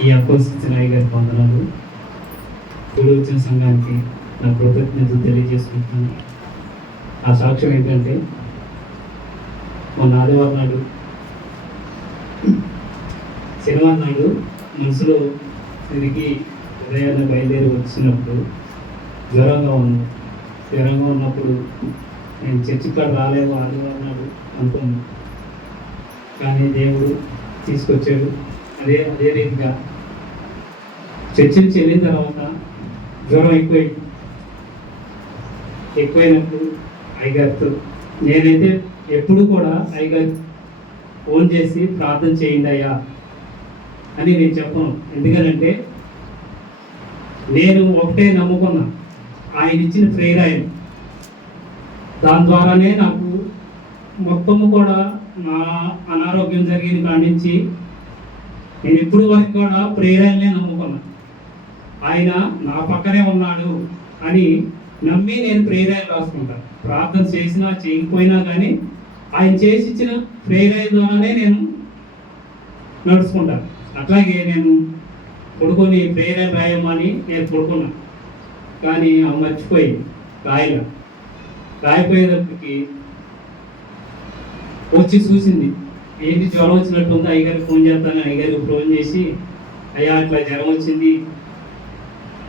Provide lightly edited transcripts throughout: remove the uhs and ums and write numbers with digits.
ఈ అపోజిషన్ అయ్య గారి వందనాలు. కూడి వచ్చిన సంఘానికి నా కృతజ్ఞతలు తెలియజేసుకుంటున్నాను. ఆ సాక్ష్యం ఏంటంటే, మొన్న ఆదివారం నాడు శనివారం నాడు మనసులో తిరిగి ఉదయాన్నే బయలుదేరి వచ్చినప్పుడు జ్వరంగా ఉన్నప్పుడు నేను చర్చి కాడ రాలేము ఆదివారం నాడు అనుకున్నాను. కానీ దేవుడు తీసుకొచ్చాడు. అదే రీతిగా చర్చ నుంచి వెళ్ళిన తర్వాత జ్వరం ఎక్కువైనప్పుడు అయ్యగారితో నేనైతే ఎప్పుడు కూడా అయ్యగారు ఫోన్ చేసి ప్రార్థన చేయండి అయ్యా అని నేను చెప్పను. ఎందుకనంటే నేను ఒకటే నమ్ముకున్నా, ఆయన ఇచ్చిన ప్రేయర్ ఆయన. దాని ద్వారానే నాకు మొత్తము కూడా నా అనారోగ్యం జరిగిన కాడి నుంచి నేను ఇప్పుడు వరకు కూడా ప్రేయర్నే నమ్ముకున్నా. ఆయన నా పక్కనే ఉన్నాడు అని నమ్మి నేను ప్రేయర్ రాసుకుంటాను. ప్రార్థన చేసినా చేయకపోయినా కానీ ఆయన చేసి ఇచ్చిన ప్రేయర్ ద్వారానే నేను నడుచుకుంటాను. అట్లాగే నేను పడుకొని ప్రేయర్ రాయమని నేను పడుకున్నా, కానీ ఆమె మర్చిపోయి రాయిపోయేటప్పటికి వచ్చి చూసింది. ఏంటి జ్వరం వచ్చినట్టు ఉంది, అయ్యగారికి ఫోన్ చేస్తాను. అయ్యగారికి ఫోన్ చేసి అయ్యా అట్లా జ్వరం వచ్చింది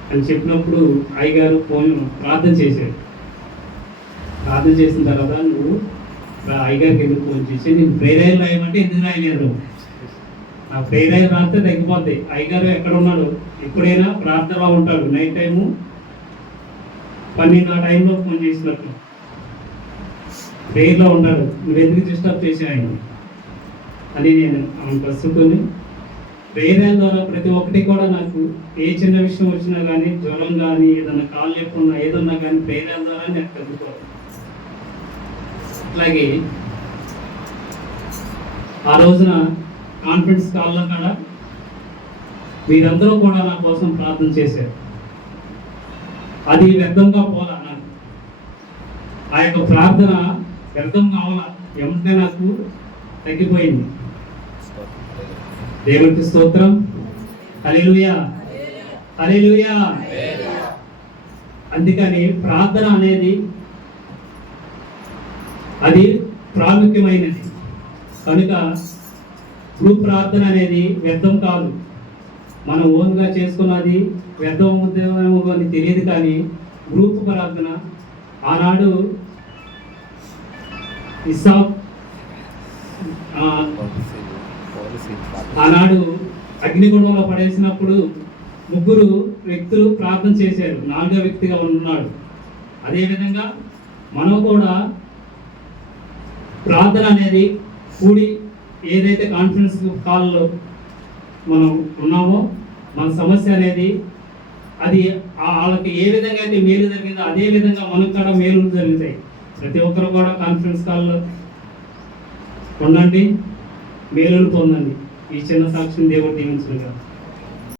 అని చెప్పినప్పుడు అయ్యగారు ప్రార్థన చేశాడు. ప్రార్థన చేసిన తర్వాత నువ్వు అయ్యగారికి ఎందుకు ఫోన్ చేసి నేను ప్రేయర్ రాయమంటే ఎందుకు రాయలేదు, ఆ ప్రేయర్ రాస్తే తగ్గిపోతాయి. అయ్యగారు ఎక్కడ ఉన్నాడు, ఎప్పుడైనా ప్రార్థనలో ఉంటాడు. నైట్ టైము 12 ఆ టైంలో ఫోన్ చేసినట్టు ప్రేయర్లో ఉన్నాడు. నువ్వు ఎందుకు డిస్టర్బ్ చేసి ఆయన అని నేను ఆమె కలుసుకొని ప్రేయర్ ద్వారా ప్రతి ఒక్కటి కూడా నాకు ఏ చిన్న విషయం వచ్చినా కానీ, జ్వరం కానీ, ఏదన్నా కాళ్ళు లేకున్నా ఏదన్నా కానీ ప్రేయర్ ద్వారా నేను తగ్గిపోతాను. అట్లాగే ఆ రోజున కాన్ఫరెన్స్ కాల్లో కూడా మీరందరూ కూడా నా కోసం ప్రార్థన చేశారు. అది వ్యర్థంగా పోలా, నాకు ఆ యొక్క ప్రార్థన వ్యర్థం కావాలా, ఏమంటే నాకు తగ్గిపోయింది. దేవునికి స్తోత్రం. హల్లెలూయా, హల్లెలూయా. అందుకని ప్రార్థన అనేది అది ప్రాముఖ్యమైనది కనుక గ్రూప్ ప్రార్థన అనేది వ్యర్థం కాదు. మనం ఓన్గా చేసుకున్నది వ్యర్థం ఉద్యోగం అని తెలియదు, కానీ గ్రూప్ ప్రార్థన ఆనాడు ఆనాడు అగ్నిగుండంలో పడేసినప్పుడు 3 వ్యక్తులు ప్రార్థన చేశారు, 4వ వ్యక్తిగా ఉన్నాడు. అదేవిధంగా మనం కూడా ప్రార్థన అనేది కూడి ఏదైతే కాన్ఫరెన్స్ కాల్లో మనం ఉన్నామో మన సమస్య అనేది అది వాళ్ళకి ఏ విధంగా అయితే మేలు జరిగిందో అదే విధంగా మనకు కూడా మేలు జరుగుతాయి. ప్రతి ఒక్కరు కూడా కాన్ఫరెన్స్ కాల్లో ఉండండి, మేలులు పొందండి. ఈ చిన్న సాక్ష్యం దేవుడు దీవించుగా.